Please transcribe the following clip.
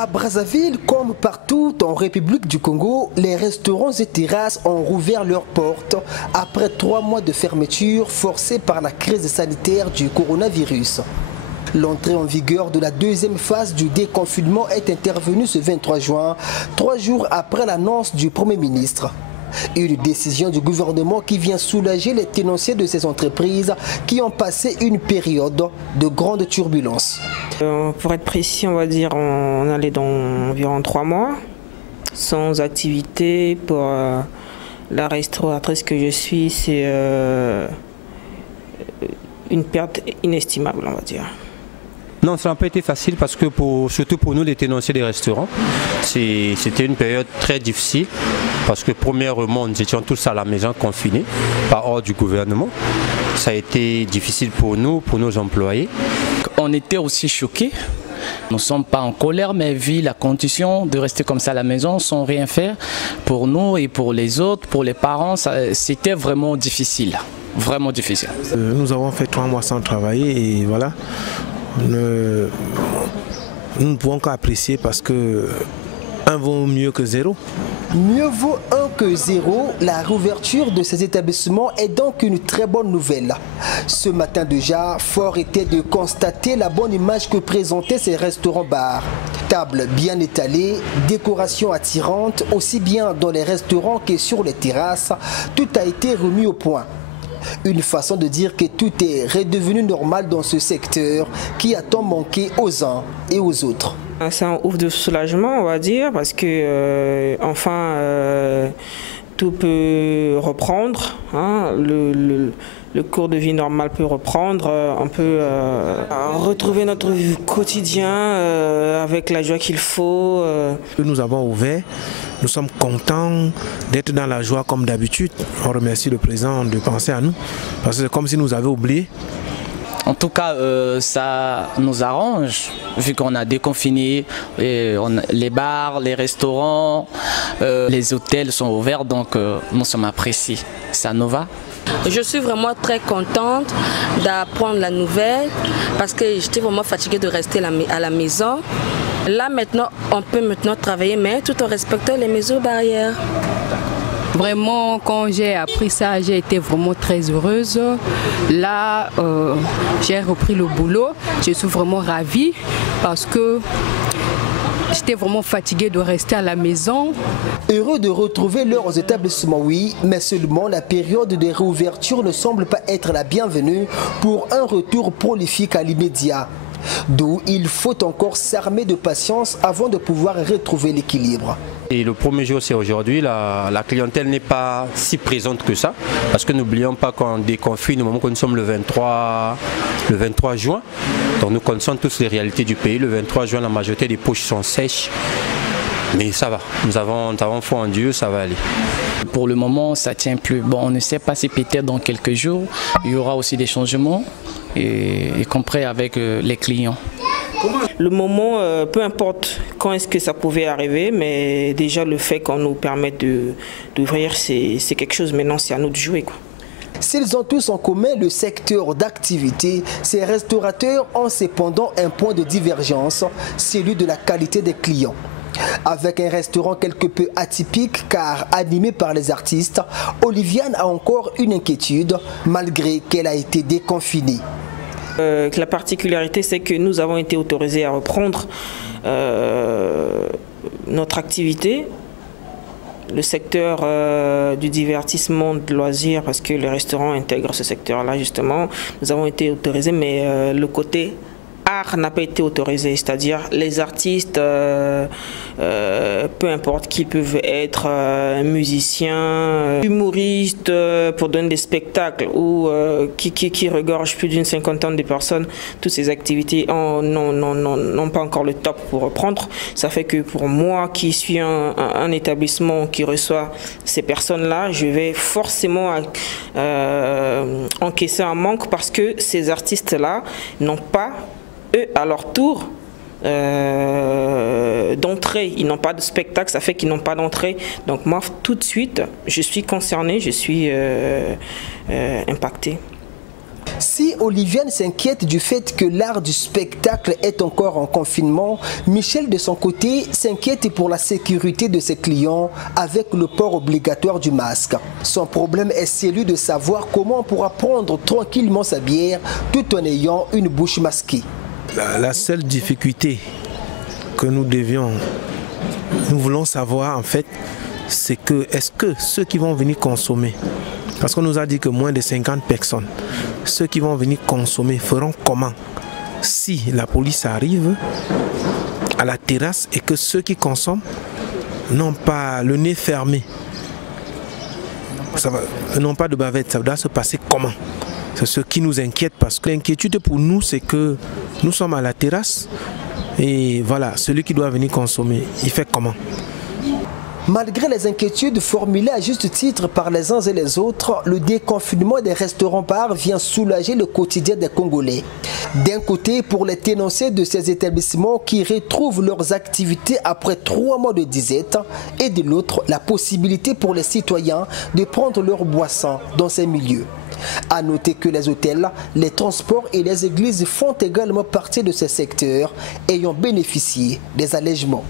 À Brazzaville, comme partout en République du Congo, les restaurants et terrasses ont rouvert leurs portes après 3 mois de fermeture forcée par la crise sanitaire du coronavirus. L'entrée en vigueur de la deuxième phase du déconfinement est intervenue ce 23 juin, 3 jours après l'annonce du Premier ministre. Une décision du gouvernement qui vient soulager les tenanciers de ces entreprises qui ont passé une période de grande turbulence. Pour être précis, on va dire on allait dans environ 3 mois sans activité. Pour la restauratrice que je suis, c'est une perte inestimable, on va dire. Non, ça n'a pas été facile parce que surtout pour nous les tenanciers des restaurants, c'était une période très difficile parce que premièrement, nous étions tous à la maison confinés par ordre du gouvernement. Ça a été difficile pour nous, pour nos employés. On était aussi choqués. Nous ne sommes pas en colère, mais vu la condition de rester comme ça à la maison sans rien faire, pour nous et pour les autres, pour les parents, c'était vraiment difficile. Vraiment difficile. Nous avons fait 3 mois sans travailler et voilà. Nous ne pouvons qu'apprécier parce que 1 vaut mieux que 0. Mieux vaut 1 que 0. La réouverture de ces établissements est donc une très bonne nouvelle. Ce matin déjà, fort était de constater la bonne image que présentaient ces restaurants-bars. Tables bien étalées, décoration attirante, aussi bien dans les restaurants que sur les terrasses, tout a été remis au point. Une façon de dire que tout est redevenu normal dans ce secteur qui a tant manqué aux uns et aux autres. C'est un ouf de soulagement, on va dire, parce que enfin tout peut reprendre, hein, le cours de vie normal peut reprendre, on peut retrouver notre quotidien avec la joie qu'il faut. Nous avons ouvert, nous sommes contents d'être dans la joie comme d'habitude. On remercie le président de penser à nous, parce que c'est comme si nous avions oublié. En tout cas, ça nous arrange, vu qu'on a déconfiné, les bars, les restaurants, les hôtels sont ouverts, donc nous sommes appréciés. Ça nous va. Je suis vraiment très contente d'apprendre la nouvelle parce que j'étais vraiment fatiguée de rester à la maison. Là maintenant, on peut maintenant travailler, mais tout en respectant les mesures barrières. Vraiment, quand j'ai appris ça, j'ai été vraiment très heureuse. Là, j'ai repris le boulot. Je suis vraiment ravie parce que j'étais vraiment fatiguée de rester à la maison. Heureux de retrouver leurs établissements, oui, mais seulement la période de réouverture ne semble pas être la bienvenue pour un retour prolifique à l'immédiat. D'où il faut encore s'armer de patience avant de pouvoir retrouver l'équilibre. Et le premier jour, c'est aujourd'hui, la clientèle n'est pas si présente que ça, parce que n'oublions pas qu'on déconfine au moment où nous sommes le 23 juin. Donc nous connaissons tous les réalités du pays. Le 23 juin, la majorité des poches sont sèches. Mais ça va, nous avons foi en Dieu, ça va aller. Pour le moment, ça ne tient plus. Bon, on ne sait pas si peut-être dans quelques jours, il y aura aussi des changements, y compris avec les clients. Le moment, peu importe quand est-ce que ça pouvait arriver, mais déjà le fait qu'on nous permette d'ouvrir, c'est quelque chose. Maintenant, c'est à nous de jouer, quoi. S'ils ont tous en commun le secteur d'activité, ces restaurateurs ont cependant un point de divergence, celui de la qualité des clients. Avec un restaurant quelque peu atypique car animé par les artistes, Oliviane a encore une inquiétude malgré qu'elle a été déconfinée. La particularité, c'est que nous avons été autorisés à reprendre notre activité. Le secteur du divertissement, de loisirs, parce que les restaurants intègrent ce secteur-là justement. Nous avons été autorisés, mais le côté art n'a pas été autorisé, c'est-à-dire les artistes, peu importe qui peuvent être, musiciens, humoristes, pour donner des spectacles ou qui regorgent plus d'une 50aine de personnes, toutes ces activités n'ont pas encore le top pour reprendre. Ça fait que pour moi qui suis un établissement qui reçoit ces personnes-là, je vais forcément encaisser un manque parce que ces artistes-là n'ont pas eux, à leur tour, d'entrée. Ils n'ont pas de spectacle, ça fait qu'ils n'ont pas d'entrée. Donc moi, tout de suite, je suis concernée, je suis impactée. Si Oliviane s'inquiète du fait que l'art du spectacle est encore en confinement. Michel, de son côté, s'inquiète pour la sécurité de ses clients avec le port obligatoire du masque. Son problème est celui de savoir comment on pourra prendre tranquillement sa bière tout en ayant une bouche masquée. La seule difficulté que nous voulons savoir en fait, c'est que est-ce que ceux qui vont venir consommer, parce qu'on nous a dit que moins de 50 personnes, ceux qui vont venir consommer feront comment si la police arrive à la terrasse et que ceux qui consomment n'ont pas le nez fermé, n'ont pas de bavette, ça doit se passer comment? C'est ce qui nous inquiète, parce que l'inquiétude pour nous, c'est que nous sommes à la terrasse et voilà, celui qui doit venir consommer, il fait comment? Malgré les inquiétudes formulées à juste titre par les uns et les autres, le déconfinement des restaurants-bars vient soulager le quotidien des Congolais. D'un côté, pour les tenanciers de ces établissements qui retrouvent leurs activités après 3 mois de disette, et de l'autre, la possibilité pour les citoyens de prendre leurs boissons dans ces milieux. A noter que les hôtels, les transports et les églises font également partie de ces secteurs ayant bénéficié des allègements.